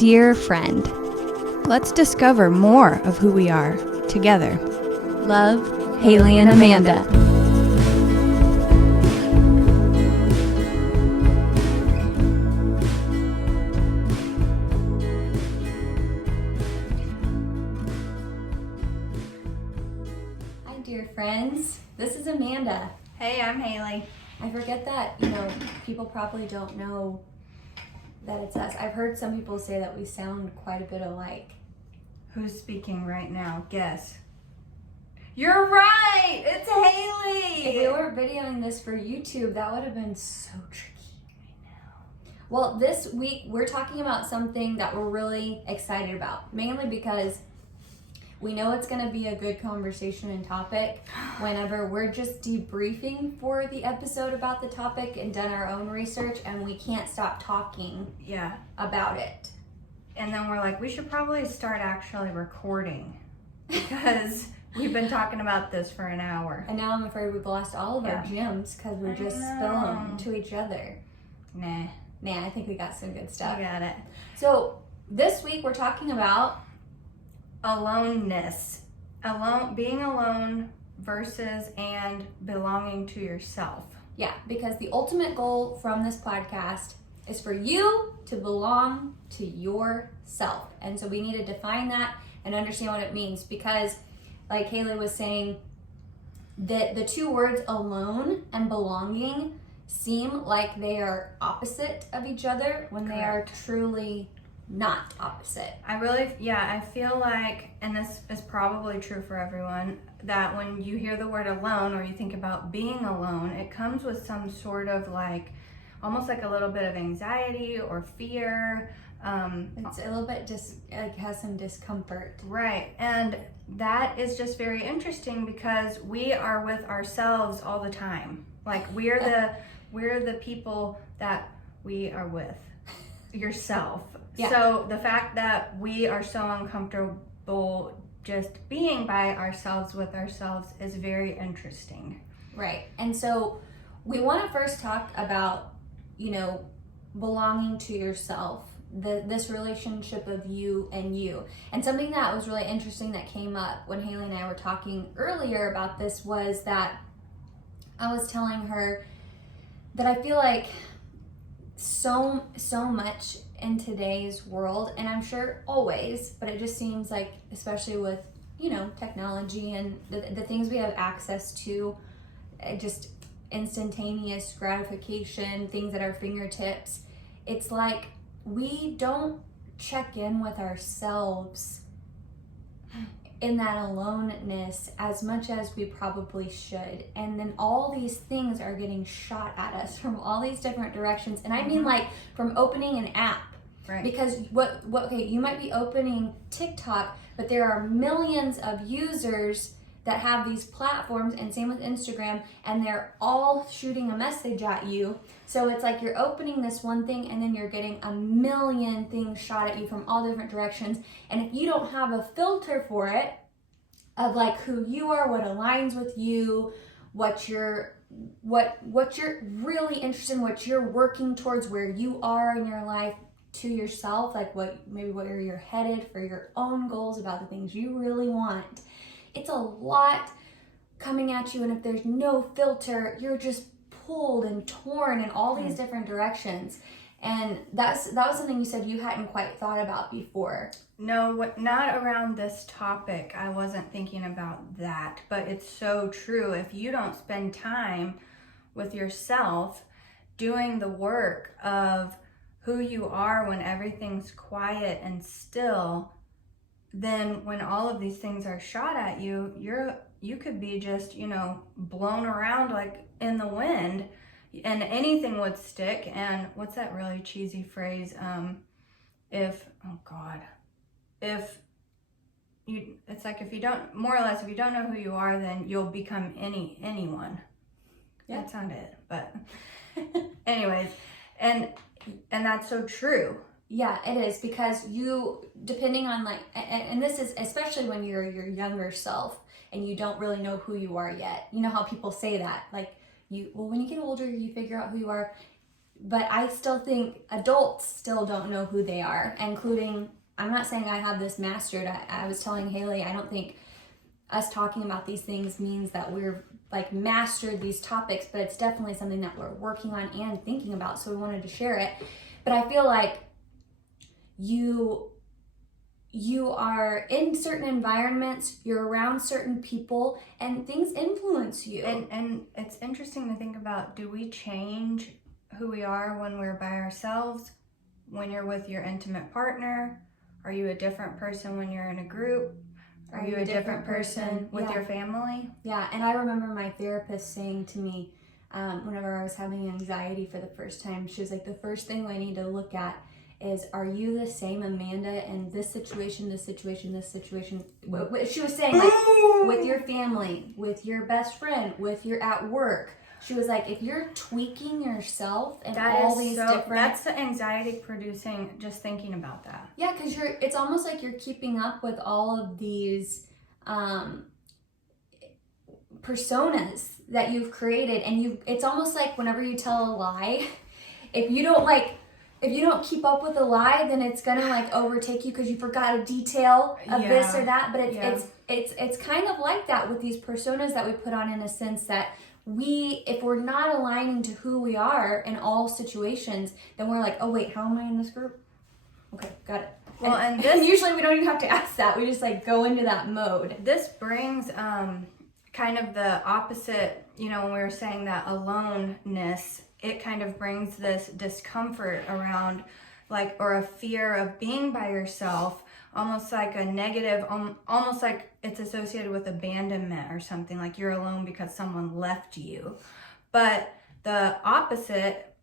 Dear friend, let's discover more of who we are together. Love, Haley and Amanda. Hi, dear friends. This is Amanda. Hey, I'm Haley. I forget that, people probably don't know that it's us. I've heard some people say that we sound quite a bit alike. Who's speaking right now? Guess. You're right! It's Haley! If we were videoing this for YouTube, that would have been so tricky right now. Well, this week we're talking about something that we're really excited about, mainly because we know it's going to be a good conversation and topic whenever we're just debriefing for the episode about the topic and done our own research, and we can't stop talking about it. And then we're like, we should probably start actually recording because we've been talking about this for an hour. And now I'm afraid we've lost all of our gems because we're just spilling to each other. Nah, I think we got some good stuff. I got it. So this week we're talking about aloneness. Being alone versus and belonging to yourself. Yeah, because the ultimate goal from this podcast is for you to belong to yourself. And so we need to define that and understand what it means, because like Haley was saying, that the two words alone and belonging seem like they are opposite of each other when they are truly not opposite. I feel like, and this is probably true for everyone, that when you hear the word alone or you think about being alone, it comes with some sort of like, almost like a little bit of anxiety or fear. It's a little bit has some discomfort. Right, and that is just very interesting because we are with ourselves all the time. Like we're the people that we are with. Yourself. Yeah. So the fact that we are so uncomfortable just being by ourselves with ourselves is very interesting. Right. And so we want to first talk about, belonging to yourself, this relationship of you and you. And something that was really interesting that came up when Haley and I were talking earlier about this was that I was telling her that I feel like so much in today's world, and I'm sure always, but it just seems like, especially with technology and the things we have access to, just instantaneous gratification, things at our fingertips, it's like we don't check in with ourselves in that aloneness as much as we probably should. And then all these things are getting shot at us from all these different directions. And I mean like from opening an app. Right. Because okay, you might be opening TikTok, but there are millions of users that have these platforms, and same with Instagram, and they're all shooting a message at you. So it's like you're opening this one thing and then you're getting a million things shot at you from all different directions. And if you don't have a filter for it, of like who you are, what aligns with you, what you're really interested in, what you're working towards, where you are in your life to yourself, like where you're headed for your own goals about the things you really want. It's a lot coming at you, and if there's no filter, you're just pulled and torn in all these different directions. And that was something you said you hadn't quite thought about before. No, not around this topic. I wasn't thinking about that, but it's so true. If you don't spend time with yourself doing the work of who you are when everything's quiet and still, then when all of these things are shot at you, you could be just, blown around like in the wind, and anything would stick. And what's that really cheesy phrase? It's like if you don't know who you are, then you'll become anyone. Yeah. That sounded it, but anyways, and that's so true. Yeah, it is, because you, depending on and this is especially when you're your younger self and you don't really know who you are yet. You know how people say that, like when you get older, you figure out who you are. but I still think adults still don't know who they are, including, I'm not saying I have this mastered. I was telling Haley, I don't think us talking about these things means that we're like mastered these topics, but it's definitely something that we're working on and thinking about. So we wanted to share it. But I feel like you are in certain environments, you're around certain people, and things influence you. And it's interesting to think about, do we change who we are when we're by ourselves? When you're with your intimate partner? Are you a different person when you're in a group? Are you a different person with your family? Yeah, and I remember my therapist saying to me, whenever I was having anxiety for the first time, she was like, the first thing we need to look at is, are you the same Amanda in this situation, this situation, this situation? She was saying, like, with your family, with your best friend, with your at work. She was like, if you're tweaking yourself and all these different... That's anxiety producing, just thinking about that. Yeah, because it's almost like you're keeping up with all of these personas that you've created, and it's almost like whenever you tell a lie, if you don't keep up with the lie, then it's gonna like overtake you because you forgot a detail of this or that. But it's kind of like that with these personas that we put on, in a sense that if we're not aligning to who we are in all situations, then we're like, oh wait, how am I in this group? Okay, got it. Well, and usually we don't even have to ask that. We just like go into that mode. This brings kind of the opposite, when we were saying that aloneness, it kind of brings this discomfort around, like, or a fear of being by yourself, almost like a negative, almost like it's associated with abandonment or something, like you're alone because someone left you. But the opposite,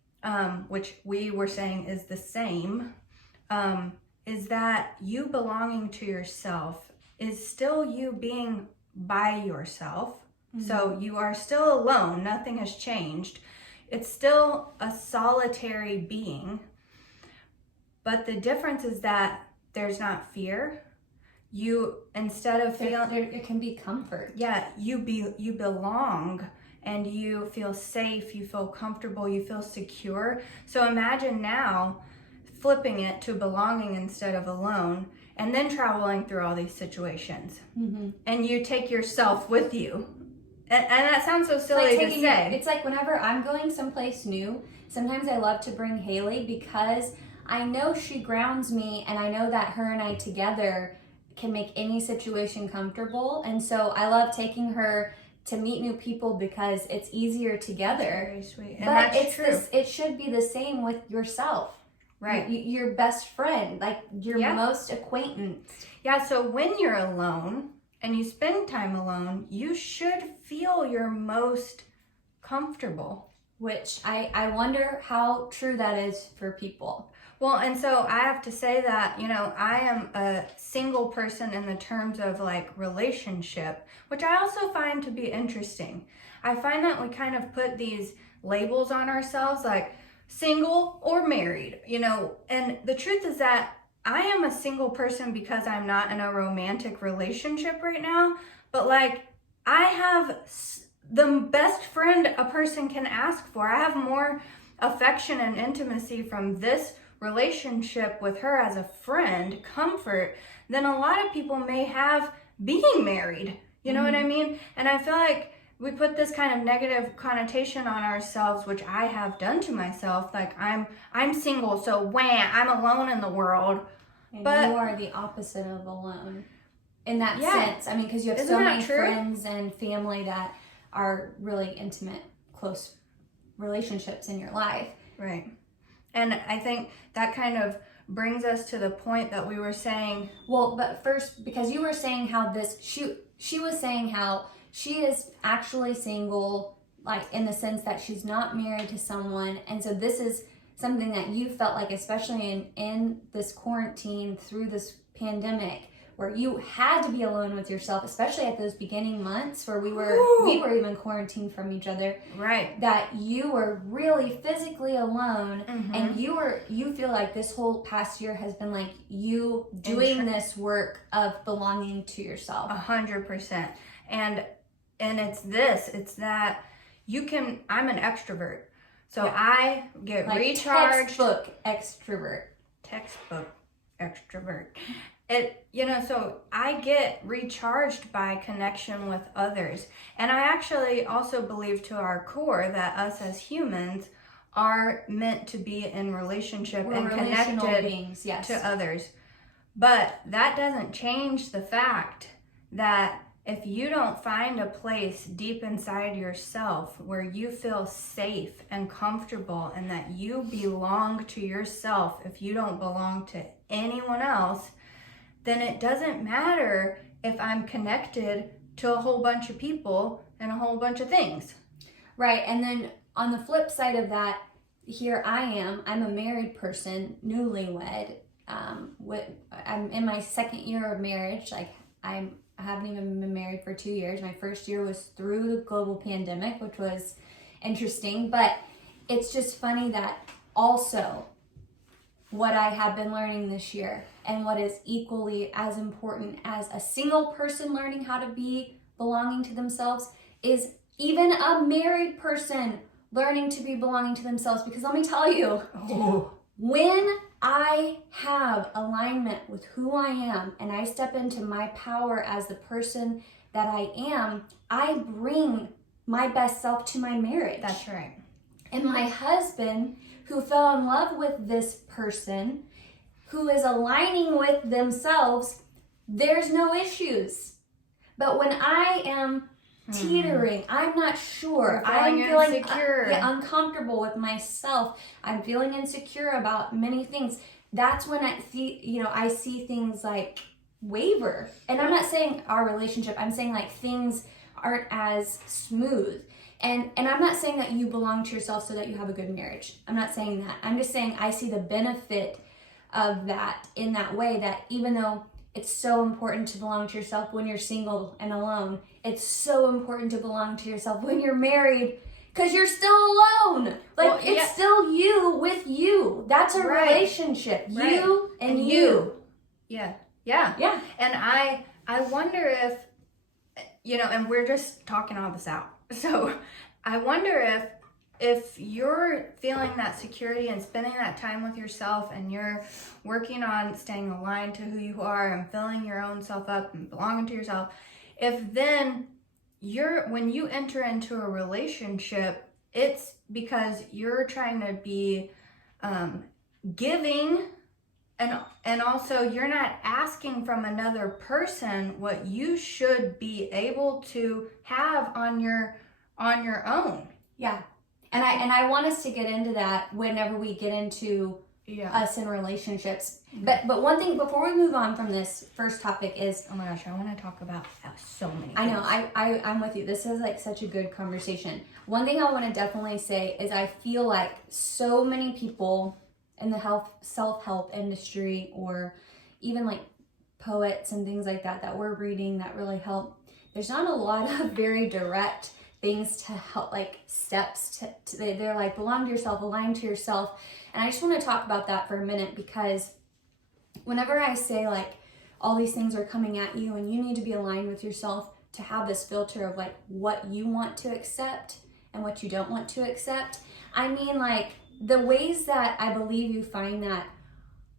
which we were saying is the same, is that you belonging to yourself is still you being by yourself. Mm-hmm. So you are still alone, nothing has changed. It's still a solitary being, but the difference is that there's not fear. You, instead of feeling... It can be comfort. Yeah, you belong, and you feel safe, you feel comfortable, you feel secure. So imagine now flipping it to belonging instead of alone, and then traveling through all these situations. Mm-hmm. And you take yourself with you. And that sounds so silly to say. It's like whenever I'm going someplace new, sometimes I love to bring Haley because I know she grounds me, and I know that her and I together can make any situation comfortable. And so I love taking her to meet new people because it's easier together. Very sweet. And but that's true. It should be the same with yourself. Right. Your best friend, like your most acquaintance. Yeah, so when you're alone and you spend time alone, you should feel your most comfortable. Which I wonder how true that is for people. Well, and so I have to say that, I am a single person in the terms of like relationship, which I also find to be interesting. I find that we kind of put these labels on ourselves, like single or married, and the truth is that I am a single person because I'm not in a romantic relationship right now, but like I have the best friend a person can ask for. I have more affection and intimacy from this relationship with her as a friend, comfort, than a lot of people may have being married. You know what I mean? And I feel like we put this kind of negative connotation on ourselves, which I have done to myself. Like I'm single, so wham, I'm alone in the world. And you are the opposite of alone in that sense. I mean, because you have so many friends and family that are really intimate, close relationships in your life. Right. And I think that kind of brings us to the point that we were saying. Well, but first, because you were saying how she was saying how she is actually single, like in the sense that she's not married to someone. And so this is something that you felt like, especially in this quarantine through this pandemic, where you had to be alone with yourself, especially at those beginning months where we were even quarantined from each other. Right. That you were really physically alone, and you feel like this whole past year has been like you doing this work of belonging to yourself. 100%. And it's that I'm an extrovert. So Yeah. I get Like recharged. textbook extrovert. Textbook extrovert. So I get recharged by connection with others. And I actually also believe to our core that us as humans are meant to be in relationship We're and relational connected beings, yes. to others. But that doesn't change the fact that if you don't find a place deep inside yourself where you feel safe and comfortable and that you belong to yourself, if you don't belong to anyone else, then it doesn't matter if I'm connected to a whole bunch of people and a whole bunch of things. Right, and then on the flip side of that, here I'm a married person, newlywed. I'm in my second year of marriage. Like I haven't even been married for 2 years. My first year was through the global pandemic, which was interesting. But it's just funny that also what I have been learning this year and what is equally as important as a single person learning how to be belonging to themselves is even a married person learning to be belonging to themselves. Because let me tell you, when I have alignment with who I am and I step into my power as the person that I am, I bring my best self to my marriage. That's right. And my husband, who fell in love with this person, who is aligning with themselves, there's no issues. But when I am teetering, I'm not sure, I'm feeling insecure, uncomfortable with myself, I'm feeling insecure about many things, that's when I see things like waver. And I'm not saying our relationship, I'm saying like things aren't as smooth. And I'm not saying that you belong to yourself so that you have a good marriage. I'm not saying that. I'm just saying I see the benefit of that in that way, that even though it's so important to belong to yourself when you're single and alone, it's so important to belong to yourself when you're married, because you're still alone. Like, it's still you with you. That's a relationship. Right. You and you. Yeah. And I wonder if, and we're just talking all this out. So I wonder if you're feeling that security and spending that time with yourself and you're working on staying aligned to who you are and filling your own self up and belonging to yourself, if then when you enter into a relationship, it's because you're trying to be giving, and also you're not asking from another person what you should be able to have on your own. Yeah. And I want us to get into that whenever we get into us in relationships. But one thing before we move on from this first topic is, oh my gosh, I want to talk about so many things. I know, I'm with you. This is like such a good conversation. One thing I want to definitely say is I feel like so many people in the self-help industry, or even like poets and things like that we're reading that really help, there's not a lot of very direct things to help, like steps to they're like belong to yourself, align to yourself. And I just want to talk about that for a minute, because whenever I say like all these things are coming at you and you need to be aligned with yourself to have this filter of like what you want to accept and what you don't want to accept, I mean like the ways that I believe you find that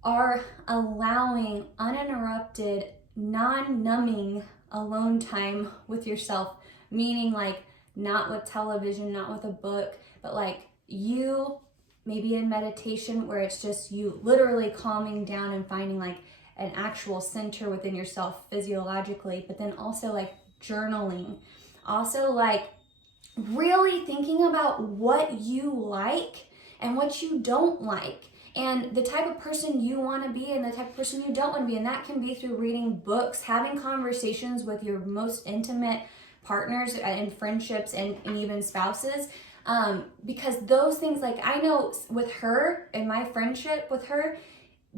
are allowing uninterrupted, non-numbing alone time with yourself, meaning like not with television, not with a book, but like you maybe in meditation where it's just you literally calming down and finding like an actual center within yourself physiologically, but then also like journaling, also like really thinking about what you like and what you don't like, and the type of person you want to be and the type of person you don't want to be. And that can be through reading books, having conversations with your most intimate partners and friendships and even spouses. Because those things, like I know with her and my friendship with her,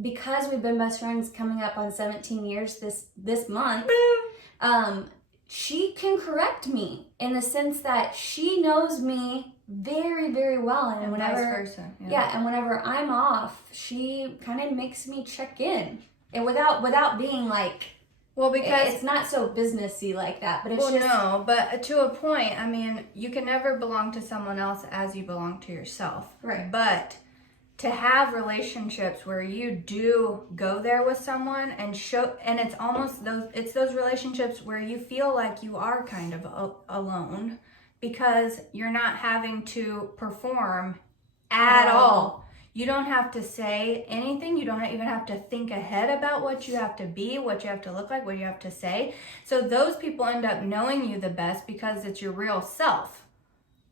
because we've been best friends coming up on 17 years this month, she can correct me in the sense that she knows me very, very well. And whenever, vice versa. And whenever I'm off, she kind of makes me check in, and without being like, Well, because it's not so businessy like that, but it's well, just no, but to a point, I mean, you can never belong to someone else as you belong to yourself. Right. But to have relationships where you do go there with someone and show, and it's almost those relationships where you feel like you are kind of alone because you're not having to perform at all. You don't have to say anything. You don't even have to think ahead about what you have to be, what you have to look like, what you have to say. So those people end up knowing you the best because it's your real self.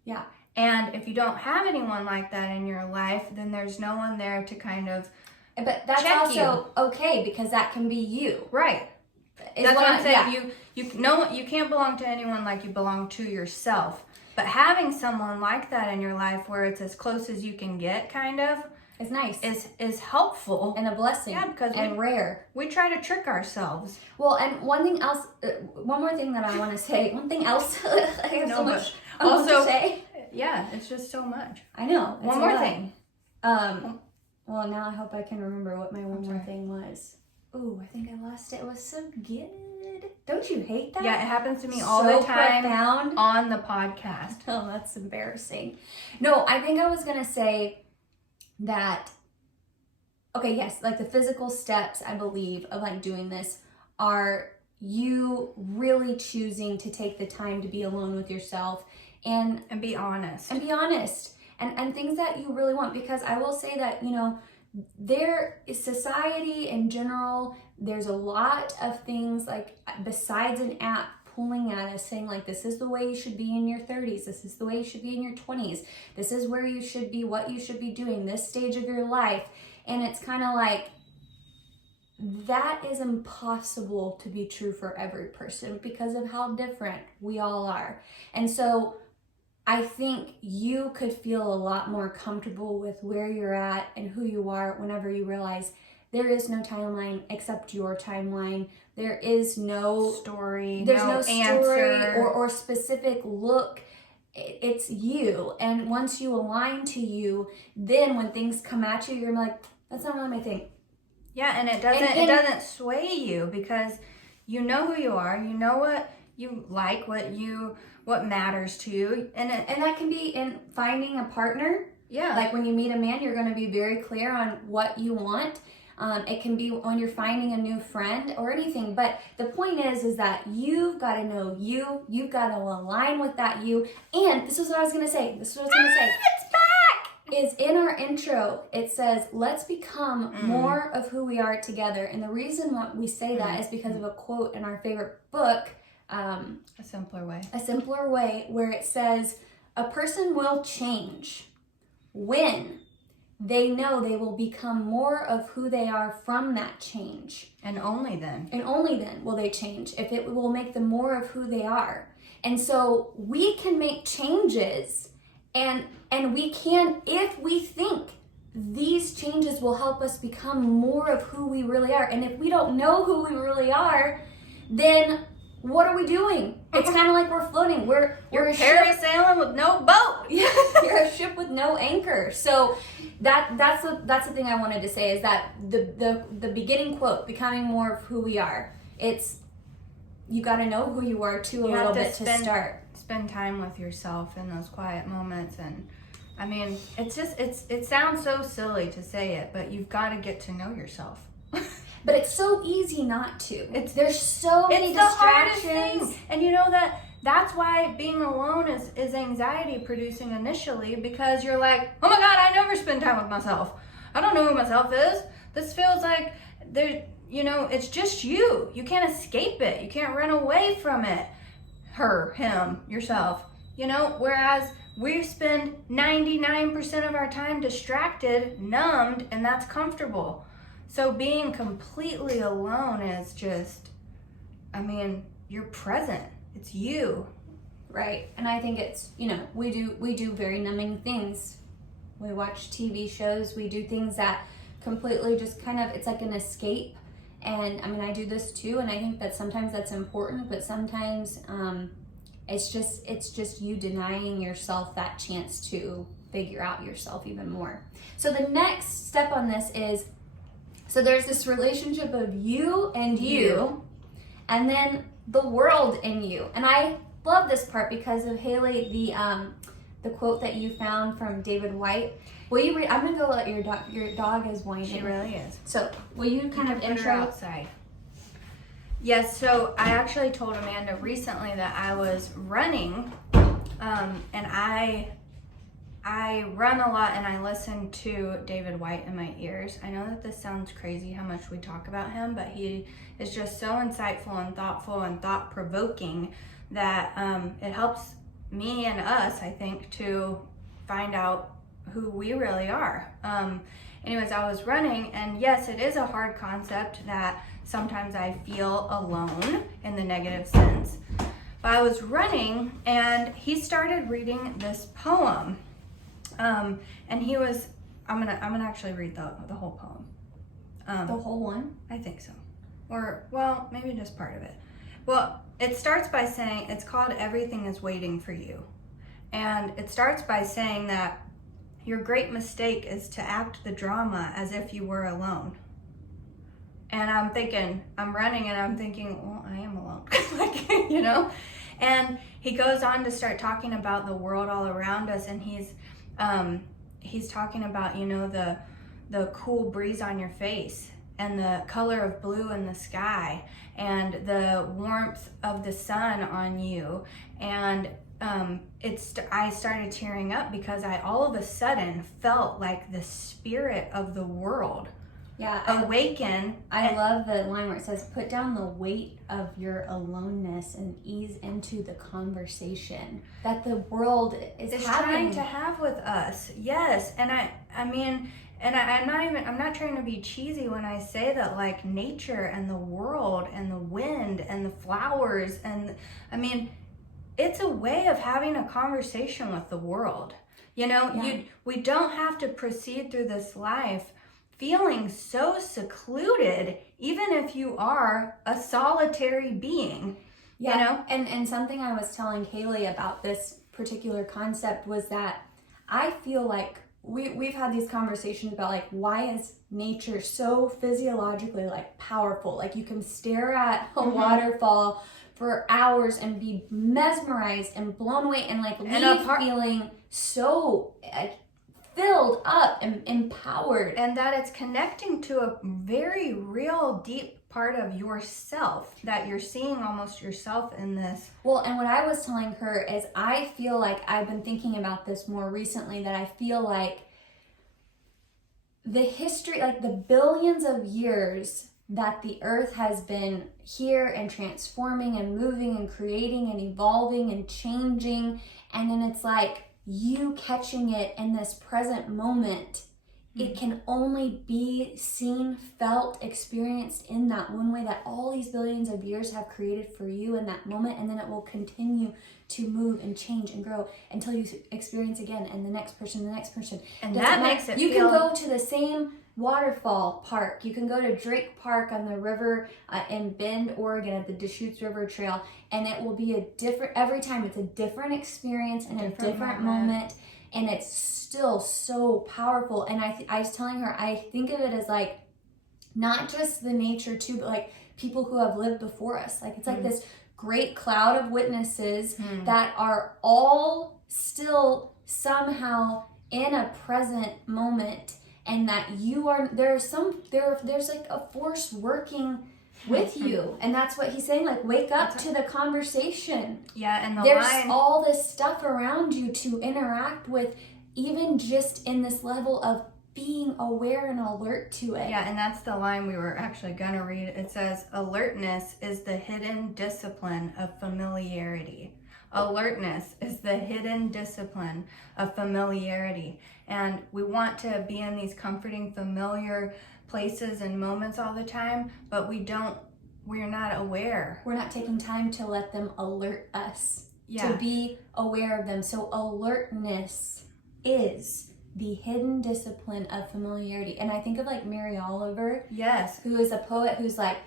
Yeah. And if you don't have anyone like that in your life, then there's no one there to kind of But that's check also okay because that can be you. right. Is That's what I'm saying. yeah. You can't belong to anyone like you belong to yourself. But having someone like that in your life where it's as close as you can get, kind of, It's nice. is helpful And a blessing. Yeah, because and rare. We try to trick ourselves. Well, and one more thing that I want to say. One thing else. I have so much also- to say. Yeah, it's just so much. I know. It's One a more lot. thing. Well, now I hope I can remember what my one more sorry. thing was. Ooh, I think I lost it. It was so good. Don't you hate that? Yeah, it happens to me all So the time profound. on the podcast. Oh, that's embarrassing. No, I think I was gonna say that. Okay, yes, like the physical steps, I believe, of like doing this are you really choosing to take the time to be alone with yourself and And be honest. be honest and things that you really want, because I will say that, you know, there is society in general, there's a lot of things like besides an app pulling at us saying like this is the way you should be in your 30s, this is the way you should be in your 20s, this is where you should be, what you should be doing this stage of your life. And it's kind of like that is impossible to be true for every person because of how different we all are. And so I think you could feel a lot more comfortable with where you're at and who you are whenever you realize there is no timeline except your timeline. There is no story. there's no story answer. or specific look. It's you. And once you align to you, then when things come at you, you're like, that's not really my thing. Yeah, and it doesn't sway you because you know who you are. You know what you like, what matters to you, and that can be in finding a partner. yeah, Like when you meet a man, you're going to be very clear on what you want. It can be when you're finding a new friend or anything. But the point is that you've got to know you. You've got to align with that you. And this is what I was going to say. It's back! Is in our intro, it says, let's become more of who we are together. And the reason why we say that is because of a quote in our favorite book, A Simpler Way. A Simpler Way, where it says, a person will change when they know they will become more of who they are from that change. And only then. And only then will they change, if it will make them more of who they are. And so we can make changes, and we can, if we think these changes will help us become more of who we really are. And if we don't know who we really are, then what are we doing? It's kind of like we're floating. We're a ship sailing with no boat. Yeah, you're a ship with no anchor. So that's the thing I wanted to say is that the beginning quote, becoming more of who we are. It's you got to know who you are too a little bit to start. Spend time with yourself in those quiet moments, and I mean, it sounds so silly to say it, but you've got to get to know yourself. But it's so easy not to. There's so many It's the hardest distractions. thing. And you know that's why being alone is anxiety producing initially, because you're like, oh my God, I never spend time with myself. I don't know who myself is. This feels like it's just you. You can't escape it. You can't run away from it. Her, him, yourself. Whereas we spend 99% of our time distracted, numbed, and that's comfortable. So being completely alone is just, you're present. It's you. Right. And I think it's, we do very numbing things. We watch TV shows, we do things that completely just kind of, it's like an escape. And I do this too, and I think that sometimes that's important, but sometimes it's just you denying yourself that chance to figure out yourself even more. So the next step on this is, so there's this relationship of you and you, and then the world in you. And I love this part because of Haley, the quote that you found from David White. Will you read? I'm gonna go let your dog is whining. She really is. So will you kind of Put her intro? outside. Yes, so I actually told Amanda recently that I was running, and I run a lot and I listen to David White in my ears. I know that this sounds crazy how much we talk about him, but he is just so insightful and thoughtful and thought-provoking that it helps me and us, I think, to find out who we really are. Anyways, I was running, and yes, it is a hard concept that sometimes I feel alone in the negative sense. But I was running, and he started reading this poem, and he was. I'm gonna actually read the whole poem. The whole one? I think so, or well, maybe just part of it. Well, it starts by saying it's called "Everything Is Waiting for You," and it starts by saying that your great mistake is to act the drama as if you were alone. And I'm thinking, I'm running and I'm thinking, well, I am alone. Like, you know? And he goes on to start talking about the world all around us, and he's talking about, you know, the cool breeze on your face and the color of blue in the sky and the warmth of the sun on you. And I started tearing up because I all of a sudden felt like the spirit of the world awaken. I love the line where it says, put down the weight of your aloneness and ease into the conversation that the world is trying to have with us. Yes. And I'm not trying to be cheesy when I say that, like, nature and the world and the wind and the flowers, and it's a way of having a conversation with the world. You know, we don't have to proceed through this life feeling so secluded, even if you are a solitary being. Yeah. You know? And something I was telling Kaylee about this particular concept was that I feel like we've had these conversations about, like, why is nature so physiologically, like, powerful? Like, you can stare at a waterfall for hours and be mesmerized and blown away and, like, leave feeling so filled up and empowered. And that it's connecting to a very real, deep part of yourself, that you're seeing almost yourself in this. Well, and what I was telling her is I feel like I've been thinking about this more recently, that I feel like the history, like the billions of years that the earth has been here and transforming and moving and creating and evolving and changing, and then it's like you catching it in this present moment. It can only be seen, felt, experienced in that one way that all these billions of years have created for you in that moment, and then it will continue to move and change and grow until you experience again, and the next person. And that makes it You can go to the same waterfall park. You can go to Drake Park on the river in Bend, Oregon at the Deschutes River Trail, and it will be every time it's a different experience and a different moment. And it's still so powerful. And I was telling her, I think of it as, like, not just the nature too, but like people who have lived before us. Like, it's like this great cloud of witnesses that are all still somehow in a present moment, and that you are, there's like a force working with you. And that's what he's saying, like, wake up to the conversation. Yeah, and there's all this stuff around you to interact with, even just in this level of being aware and alert to it. Yeah, and that's the line we were actually gonna read. It says, alertness is the hidden discipline of familiarity. Alertness is the hidden discipline of familiarity. And we want to be in these comforting, familiar places and moments all the time, but we're not aware. We're not taking time to let them alert us, to be aware of them. So alertness is the hidden discipline of familiarity. And I think of, like, Mary Oliver, yes, who is a poet who's like,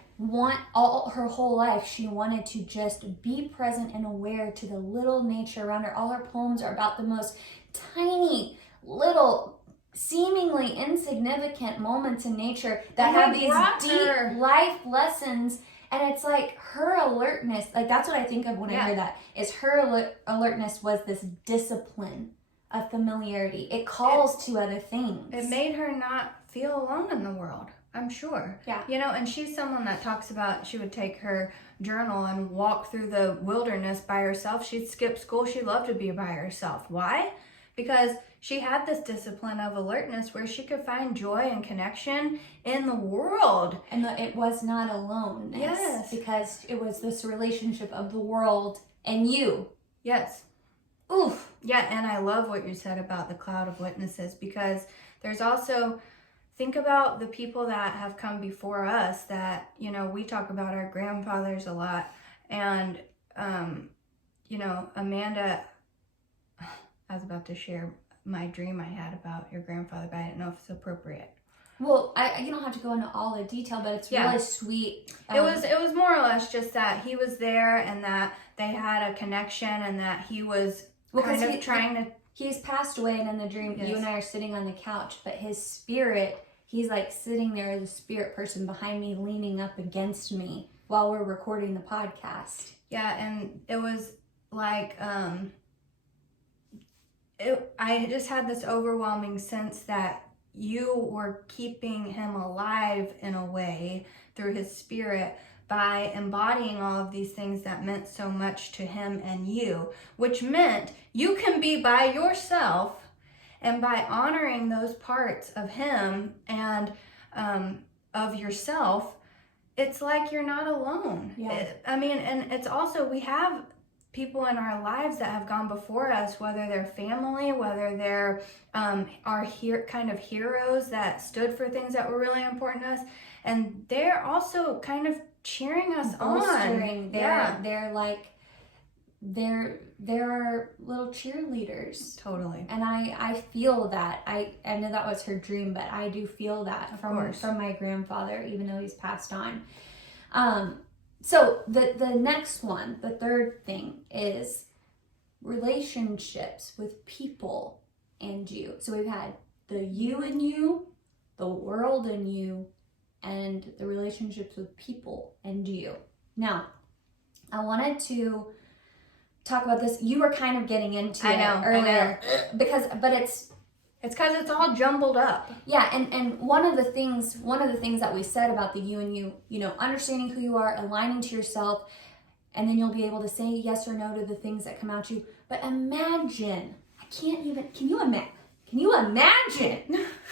all her whole life she wanted to just be present and aware to the little nature around her. All her poems are about the most tiny little, seemingly insignificant moments in nature that have these deep life lessons, And it's like her alertness, like that's what I think of when I hear that, is her alertness was this discipline of familiarity. It calls to other things. It made her not feel alone in the world, I'm sure. Yeah. You know, and she's someone that talks about she would take her journal and walk through the wilderness by herself. She'd skip school. She loved to be by herself. Why? Because she had this discipline of alertness where she could find joy and connection in the world. And it was not aloneness. Yes. Because it was this relationship of the world and you. Yes. Oof. Yeah, and I love what you said about the cloud of witnesses, because there's also, think about the people that have come before us that, you know, we talk about our grandfathers a lot. And, you know, Amanda, I was about to share my dream I had about your grandfather, but I didn't know if it's appropriate. Well, you don't have to go into all the detail, but it's really sweet. It was more or less just that he was there and that they had a connection and that he was kind of trying to... He's passed away, and in the dream, you and I are sitting on the couch, but his spirit, he's like sitting there as a spirit person behind me, leaning up against me while we're recording the podcast. Yeah, and it was like... I just had this overwhelming sense that you were keeping him alive in a way through his spirit by embodying all of these things that meant so much to him and you, which meant you can be by yourself, and by honoring those parts of him and of yourself, it's like you're not alone. Yeah. And it's also, we have people in our lives that have gone before us, whether they're family, whether they're our kind of heroes that stood for things that were really important to us, and they're also kind of cheering us on. They're like they're little cheerleaders. Totally. And I feel that. I know that was her dream, but I do feel that from my grandfather, even though he's passed on. So the next one, the third thing, is relationships with people and you. So we've had the you and you, the world and you, and the relationships with people and you. Now, I wanted to talk about this. You were kind of getting into it earlier. But it's because it's all jumbled up. Yeah, and one of the things that we said about the you and you, you know, understanding who you are, aligning to yourself, and then you'll be able to say yes or no to the things that come out to you. But imagine, can you imagine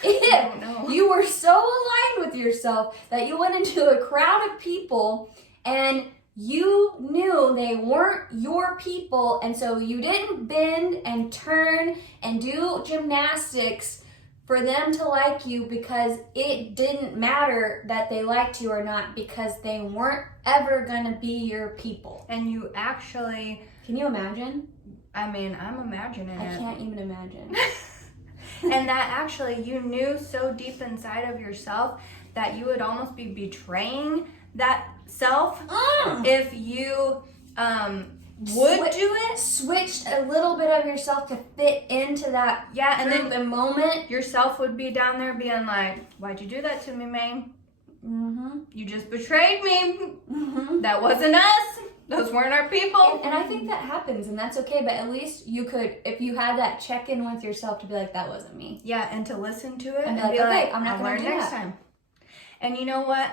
if you were so aligned with yourself that you went into a crowd of people and you knew they weren't your people, and so you didn't bend and turn and do gymnastics for them to like you, because it didn't matter that they liked you or not, because they weren't ever gonna be your people. And you actually... Can you imagine? I mean, I'm imagining it. I can't even imagine. And that actually you knew so deep inside of yourself that you would almost be betraying that self if you would do it. Switched a little bit of yourself to fit into that and then the moment. Yourself would be down there being like, why'd you do that to me, man? Mm-hmm. You just betrayed me. Mm-hmm. That wasn't us. Those weren't our people. And I think that happens, and that's okay, but at least you could, if you had that check-in with yourself, to be like, that wasn't me. Yeah, and to listen to it and be like, like, I'm not I'll going to learn do next that. time. And you know what?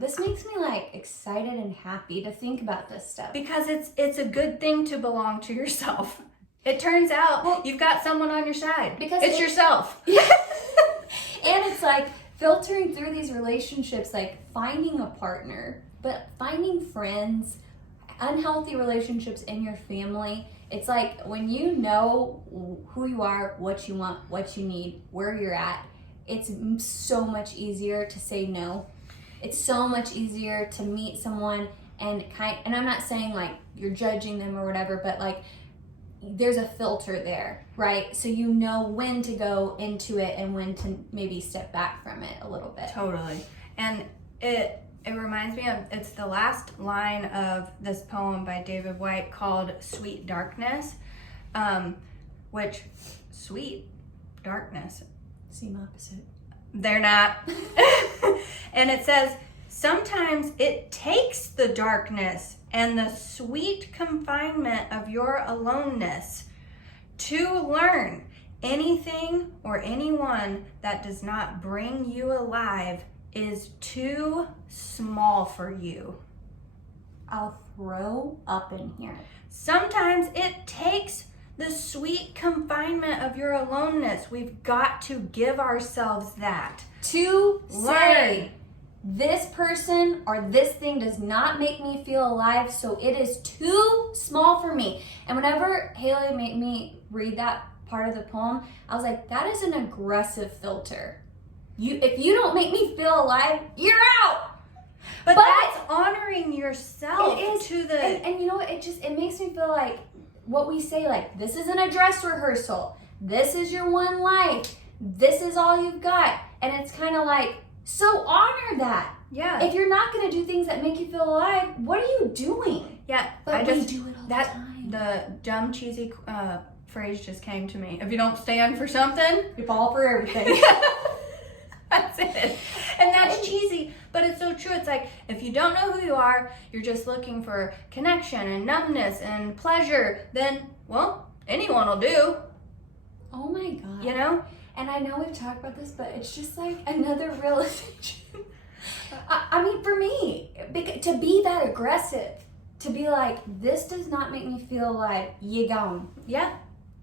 This makes me like excited and happy to think about this stuff. Because it's a good thing to belong to yourself. It turns out you've got someone on your side. Because it's yourself. And it's like filtering through these relationships, like finding a partner, but finding friends, unhealthy relationships in your family. It's like when you know who you are, what you want, what you need, where you're at, it's so much easier to say no. It's so much easier to meet someone and I'm not saying like you're judging them or whatever, but like there's a filter there, right? So you know when to go into it and when to maybe step back from it a little bit. Totally. And it reminds me of, it's the last line of this poem by David Whyte called Sweet Darkness, which, sweet darkness. Seem opposite. They're not. And it says, Sometimes it takes the darkness and the sweet confinement of your aloneness to learn anything or anyone that does not bring you alive is too small for you. I'll throw up in here. Sometimes it takes the sweet confinement of your aloneness. We've got to give ourselves that. To Learn. say, this person or this thing does not make me feel alive, so it is too small for me. And whenever Haley made me read that part of the poem, I was like, that is an aggressive filter. If you don't make me feel alive, you're out. But that's honoring yourself. It is to the and you know what? It makes me feel like what we say, like, this isn't a dress rehearsal. This is your one life. This is all you've got. And it's kind of like, so honor that. yeah. If you're not going to do things that make you feel alive, what are you doing? Yeah, But we do it all the that time. the dumb cheesy phrase just came to me. If you don't stand for something, You fall for everything. that's it. And that's cheesy, but it's so true. It's like, if you don't know who you are, you're just looking for connection and numbness and pleasure, then, well, anyone will do, Oh my God. you know? And I know we've talked about this, but it's just like another realization. I mean, for me, to be that aggressive, to be like, this does not make me feel alive, you gone. Yeah.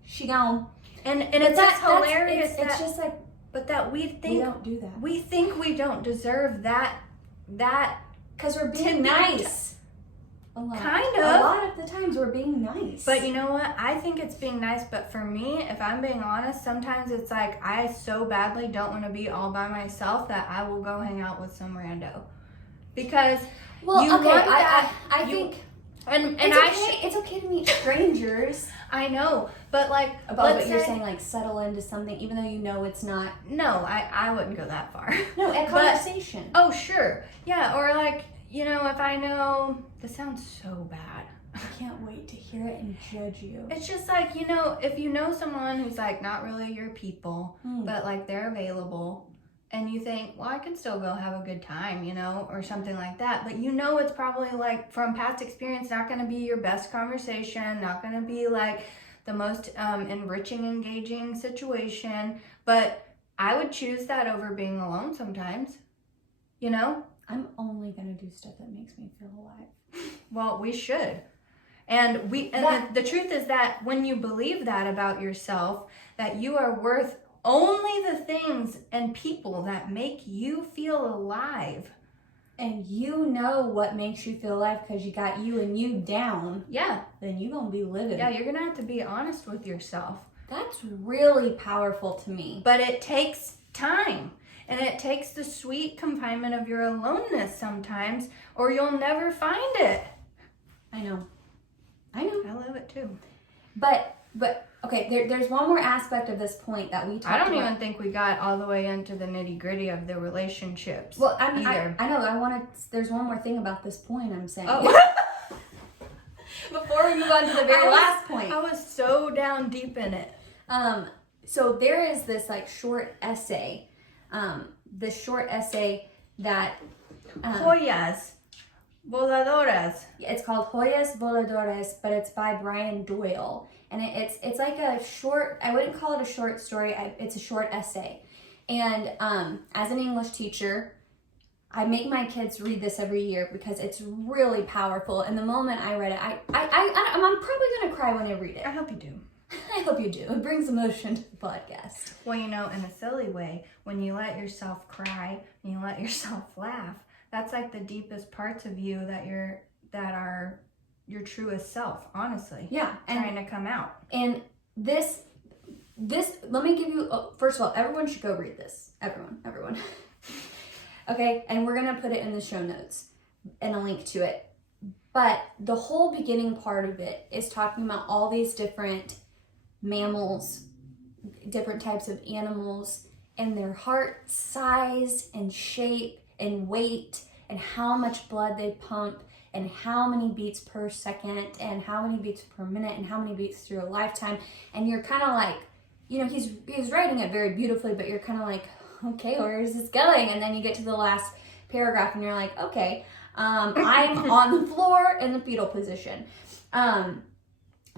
She gone. And it's just hilarious It's just like, but that we we think don't do that. we think we don't deserve that Because we're being To be- nice. A lot. Kind of. A lot of the times we're being nice. But you know what? I think it's being nice, but for me, if I'm being honest, sometimes it's like I so badly don't want to be all by myself that I will go hang out with some rando. Because well, you okay, want that, I you- think and it's okay to meet strangers. I know, but like But you're saying like settle into something even though you know it's not. no, I wouldn't go that far. No, a conversation. Oh, sure. Yeah, or like, you know, if I know, this sounds so bad. I can't wait to hear it and judge you. It's just like, you know, if you know someone who's like not really your people, Mm. but like they're available, and you think, well, I can still go have a good time, you know, or something like that. But you know, it's probably like from past experience, not going to be your best conversation, not going to be like the most enriching, engaging situation. But I would choose that over being alone sometimes, you know? I'm only gonna do stuff that makes me feel alive. Well, we should. And the truth is that when you believe that about yourself, that you are worth only the things and people that make you feel alive. And you know what makes you feel alive because you got you and you down, Yeah. then you gonna be living. Yeah, you're going to have to be honest with yourself. That's really powerful to me. But it takes time. And it takes the sweet confinement of your aloneness sometimes, or you'll never find it. I know. I love it too. But okay, there's one more aspect of this point that we talked about. I don't even think we got all the way into the nitty gritty of the relationships. Well, I know. There's one more thing about this point I'm saying. Oh. Before we move on to the very last point. I was so down deep in it. So there is this like short essay. This short essay that Joyas, voladoras. it's called Joyas Voladores, but it's by Brian Doyle, and it's like a short. I wouldn't call it a short story. It's a short essay, and as an English teacher, I make my kids read this every year because it's really powerful. And the moment I read it, I'm probably gonna cry when I read it. I hope you do. I hope you do. It brings emotion to the podcast. Well, you know, in a silly way, when you let yourself cry and you let yourself laugh, that's like the deepest parts of you that are your truest self, honestly. Yeah, trying to come out. And this, let me give you, first of all, everyone should go read this. Everyone. Okay, and we're going to put it in the show notes and a link to it. But the whole beginning part of it is talking about all these different mammals, different types of animals, and their heart size and shape and weight and how much blood they pump and how many beats per second and how many beats per minute and how many beats through a lifetime. And you're kind of like, you know, he's writing it very beautifully, but you're kind of like, okay, where is this going? And then you get to the last paragraph and you're like, okay, I'm on the floor in the fetal position.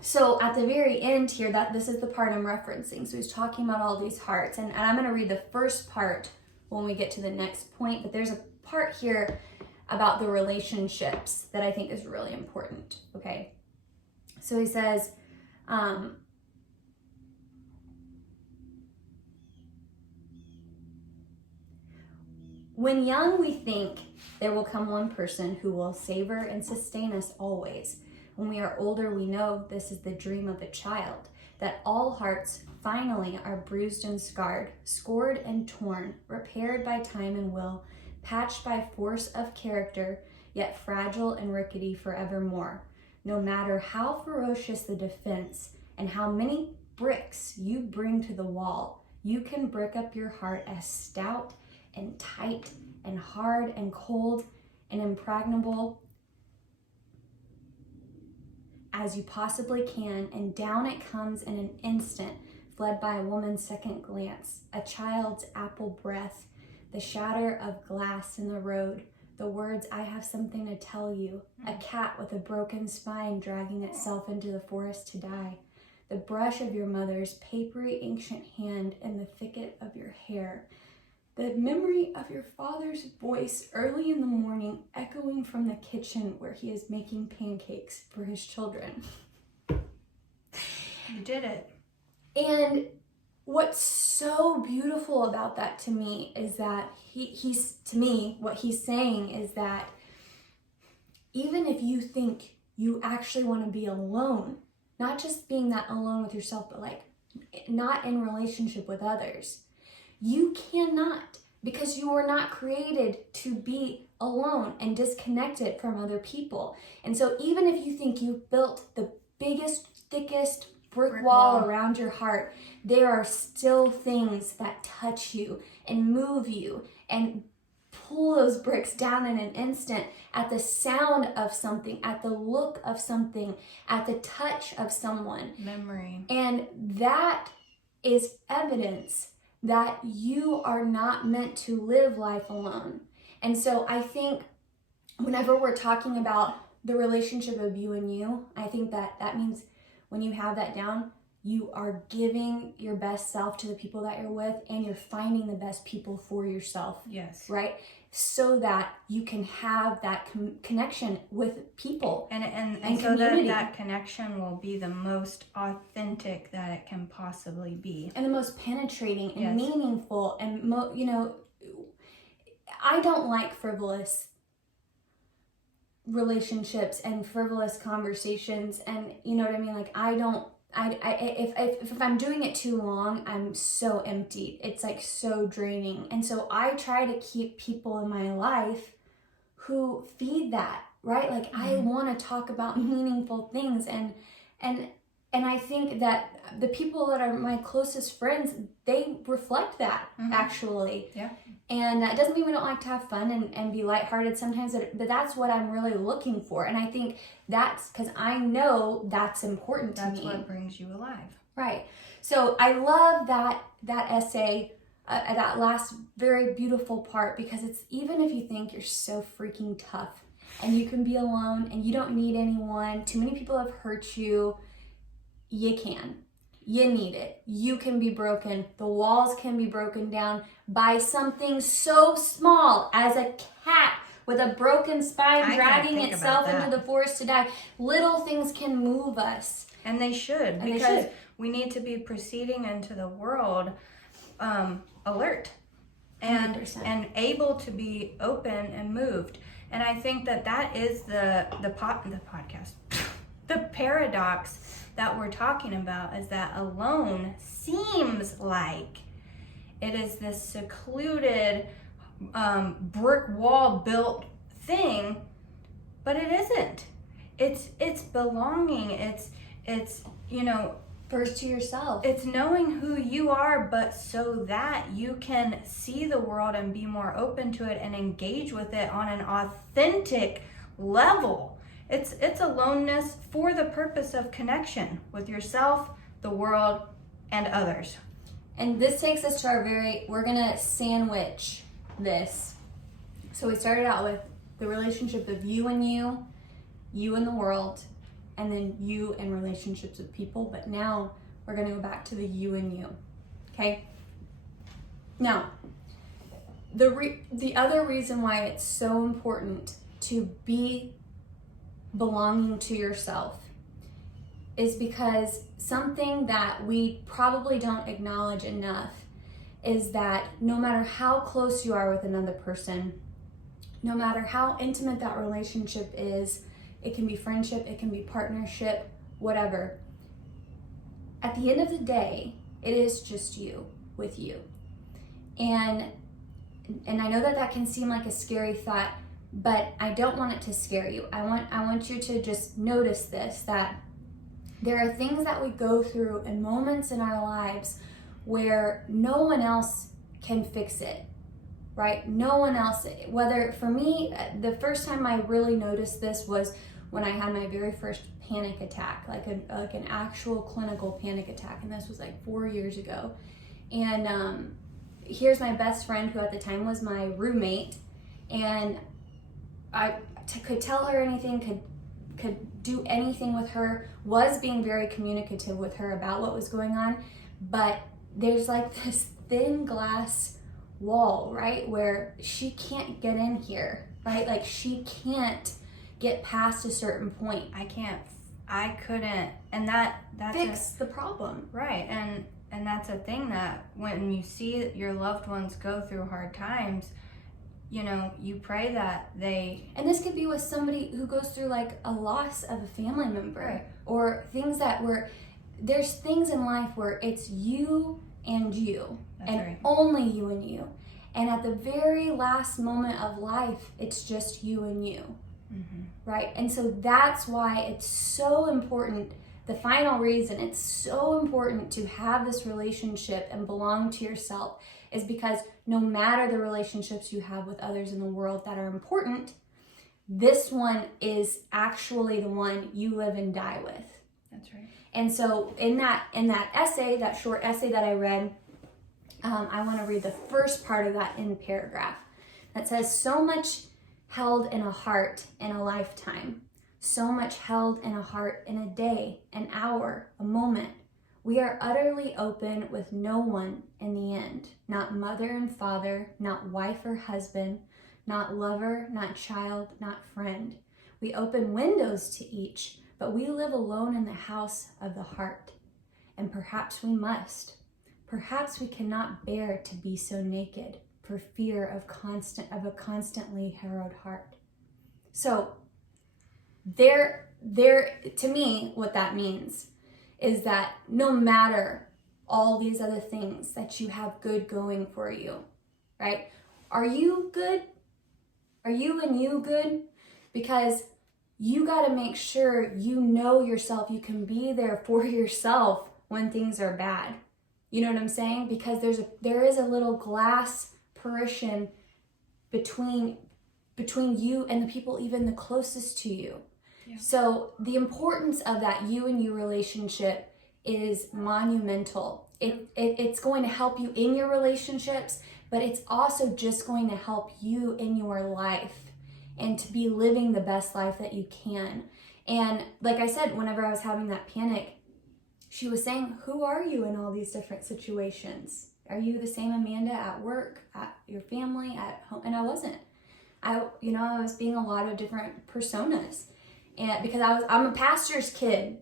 So at the very end here, this is the part I'm referencing. So he's talking about all these hearts, and I'm going to read the first part when we get to the next point, but there's a part here about the relationships that I think is really important, okay? So he says, when young, we think there will come one person who will savor and sustain us always. When we are older, we know this is the dream of a child, that all hearts finally are bruised and scarred, scored and torn, repaired by time and will, patched by force of character, yet fragile and rickety forevermore. No matter how ferocious the defense and how many bricks you bring to the wall, you can brick up your heart as stout and tight and hard and cold and impregnable as you possibly can, and down it comes in an instant, fled by a woman's second glance, a child's apple breath, the shatter of glass in the road, the words, I have something to tell you, a cat with a broken spine dragging itself into the forest to die, the brush of your mother's papery ancient hand in the thicket of your hair, the memory of your father's voice early in the morning echoing from the kitchen where he is making pancakes for his children. You did it. And what's so beautiful about that to me is that what he's saying is that even if you think you actually want to be alone, not just being that alone with yourself, but like not in relationship with others, you cannot, because you were not created to be alone and disconnected from other people. And so even if you think you've built the biggest, thickest brick wall around your heart, there are still things that touch you and move you and pull those bricks down in an instant at the sound of something, at the look of something, at the touch of someone. Memory. And that is evidence that you are not meant to live life alone. And so I think whenever we're talking about the relationship of you and you, I think that means when you have that down, you are giving your best self to the people that you're with, and you're finding the best people for yourself. Yes. Right? So that you can have that connection with people and so that connection will be the most authentic that it can possibly be, and the most penetrating and meaningful, and I don't like frivolous relationships and frivolous conversations, and you know what I mean, like if I'm doing it too long, I'm so empty. It's like so draining. And so I try to keep people in my life who feed that, right? Like I want to talk about meaningful things, and I think that the people that are my closest friends, they reflect that actually. Yeah. And that doesn't mean we don't like to have fun and be lighthearted sometimes, but that's what I'm really looking for. And I think that's because I know that's important to me. That's what brings you alive. Right. So I love that essay, that last very beautiful part, because it's, even if you think you're so freaking tough and you can be alone and you don't need anyone, too many people have hurt you, you can. You need it. You can be broken. The walls can be broken down by something so small as a cat with a broken spine dragging itself into the forest to die. Little things can move us. And they should, because we need to be proceeding into the world alert and 100%. And able to be open and moved. And I think that is the podcast. The paradox that we're talking about is that alone seems like it is this secluded brick wall built thing, but it isn't. It's belonging. It's First to yourself. It's knowing who you are, but so that you can see the world and be more open to it and engage with it on an authentic level. It's aloneness for the purpose of connection with yourself, the world, and others. And this takes us to we're gonna sandwich this. So So we started out with the relationship of you and you and the world, and then you and relationships with people. But now we're going to go back to the you and you. Okay? Now, the other reason why it's so important to be belonging to yourself is because something that we probably don't acknowledge enough is that no matter how close you are with another person, no matter how intimate that relationship is, it can be friendship, it can be partnership, whatever. At the end of the day, it is just you with you. And I know that can seem like a scary thought, but I don't want it to scare you. I want you to just notice this, that there are things that we go through and moments in our lives where no one else can fix it, right? No one else. Whether, for me, the first time I really noticed this was when I had my very first panic attack, like an actual clinical panic attack, and this was like 4 years ago. And here's my best friend, who at the time was my roommate, and I could tell her anything, could do anything with her, was being very communicative with her about what was going on, but there's like this thin glass wall, right, where she can't get in here, right? Like she can't get past a certain point. I couldn't, and that's fix the problem. Right, and that's a thing, that when you see your loved ones go through hard times, you know, you pray that they... And this could be with somebody who goes through like a loss of a family member, right, or things that were, there's things in life where it's you and you, that's and right, only you and you. And at the very last moment of life, it's just you and you, right? And so that's why it's so important. The final reason it's so important to have this relationship and belong to yourself is because no matter the relationships you have with others in the world that are important, this one is actually the one you live and die with. that's right. And so in that essay, that short essay that I read, I want to read the first part of that in paragraph that says, so much held in a heart in a lifetime, so much held in a heart in a day, an hour, a moment. We are utterly open with no one in the end, not mother and father, not wife or husband, not lover, not child, not friend. We open windows to each, but we live alone in the house of the heart. And perhaps we must. Perhaps we cannot bear to be so naked for fear of a constantly harrowed heart. So there, to me, what that means is that no matter all these other things that you have good going for you, right? Are you good? Are you and you good? Because you got to make sure you know yourself. You can be there for yourself when things are bad. You know what I'm saying? Because there is a little glass partition between you and the people even the closest to you. Yeah. So the importance of that you and you relationship is monumental. It's going to help you in your relationships, but it's also just going to help you in your life and to be living the best life that you can. And like I said, whenever I was having that panic, she was saying, who are you in all these different situations? Are you the same Amanda at work, at your family, at home? And I wasn't. I was being a lot of different personas. And because I'm a pastor's kid,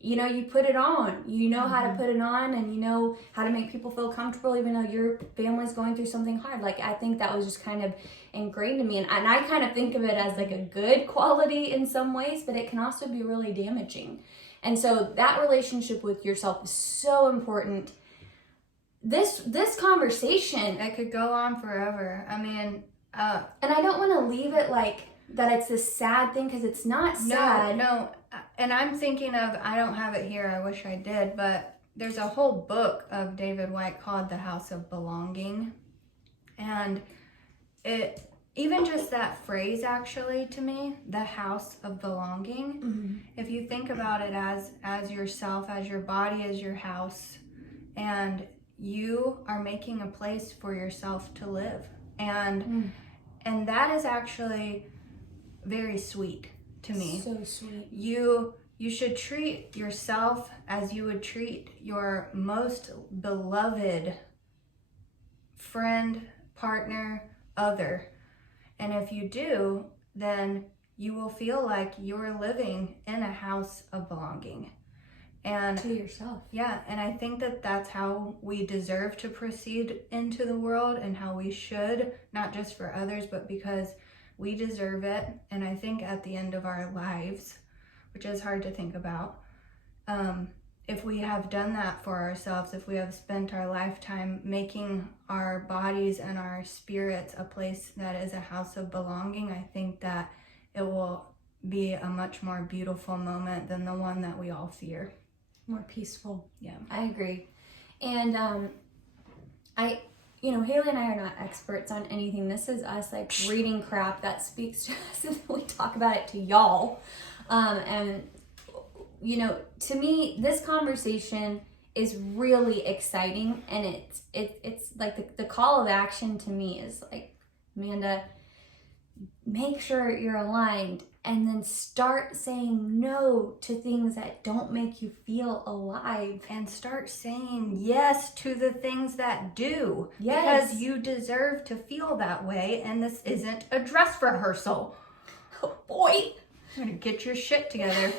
you put it on, how to put it on, and you know how to make people feel comfortable, even though your family's going through something hard. Like, I think that was just kind of ingrained in me. And I kind of think of it as like a good quality in some ways, but it can also be really damaging. And so that relationship with yourself is so important. This conversation, it could go on forever. I mean, and I don't want to leave it like that it's this sad thing, because it's not sad. No. And I'm thinking of, I don't have it here, I wish I did, but there's a whole book of David White called The House of Belonging. And it, even just that phrase actually, to me, the house of belonging, if you think about it as yourself, as your body is your house, and you are making a place for yourself to live. And And that is actually very sweet to me. So sweet. You should treat yourself as you would treat your most beloved friend, partner, other. And if you do, then you will feel like you're living in a house of belonging. And To yourself. yeah, and I think that that's how we deserve to proceed into the world, and how we should, not just for others, but because we deserve it. And I think at the end of our lives, which is hard to think about, if we have done that for ourselves, if we have spent our lifetime making our bodies and our spirits a place that is a house of belonging, I think that it will be a much more beautiful moment than the one that we all fear. More peaceful. Yeah. I agree. And Haley and I are not experts on anything. This is us like reading crap that speaks to us, and we talk about it to y'all. And to me, this conversation is really exciting, and it's like the call of action to me is like, Amanda, make sure you're aligned, and then start saying no to things that don't make you feel alive. And start saying yes to the things that do. Yes. Because you deserve to feel that way, and this isn't a dress rehearsal. Oh boy. I'm gonna get your shit together.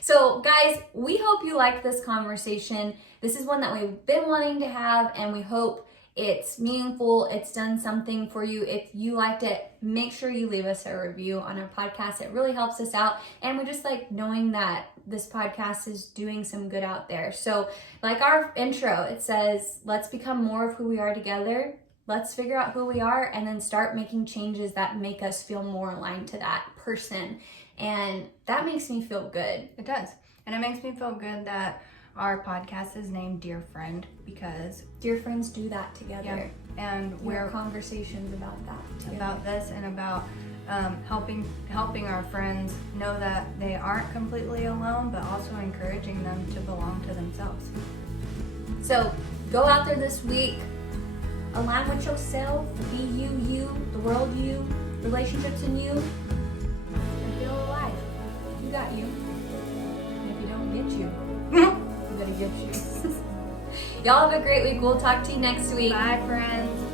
So guys, we hope you liked this conversation. This is one that we've been wanting to have, and we hope it's meaningful. It's done something for you. If you liked it, make sure you leave us a review on our podcast. It really helps us out. And we just like knowing that this podcast is doing some good out there. So like our intro, it says, let's become more of who we are together. Let's figure out who we are, and then start making changes that make us feel more aligned to that person. And that makes me feel good. It does. And it makes me feel good that our podcast is named Dear Friend, because Dear friends do that together. and We're we're conversations about that together. about this, and about helping our friends know that they aren't completely alone, but also encouraging them to belong to themselves. So go out there this week, align with yourself, be you, the world you, relationships in you, and feel alive. You got you. And if you don't get you, you better get you. Y'all have a great week. We'll talk to you next week. Bye, friends.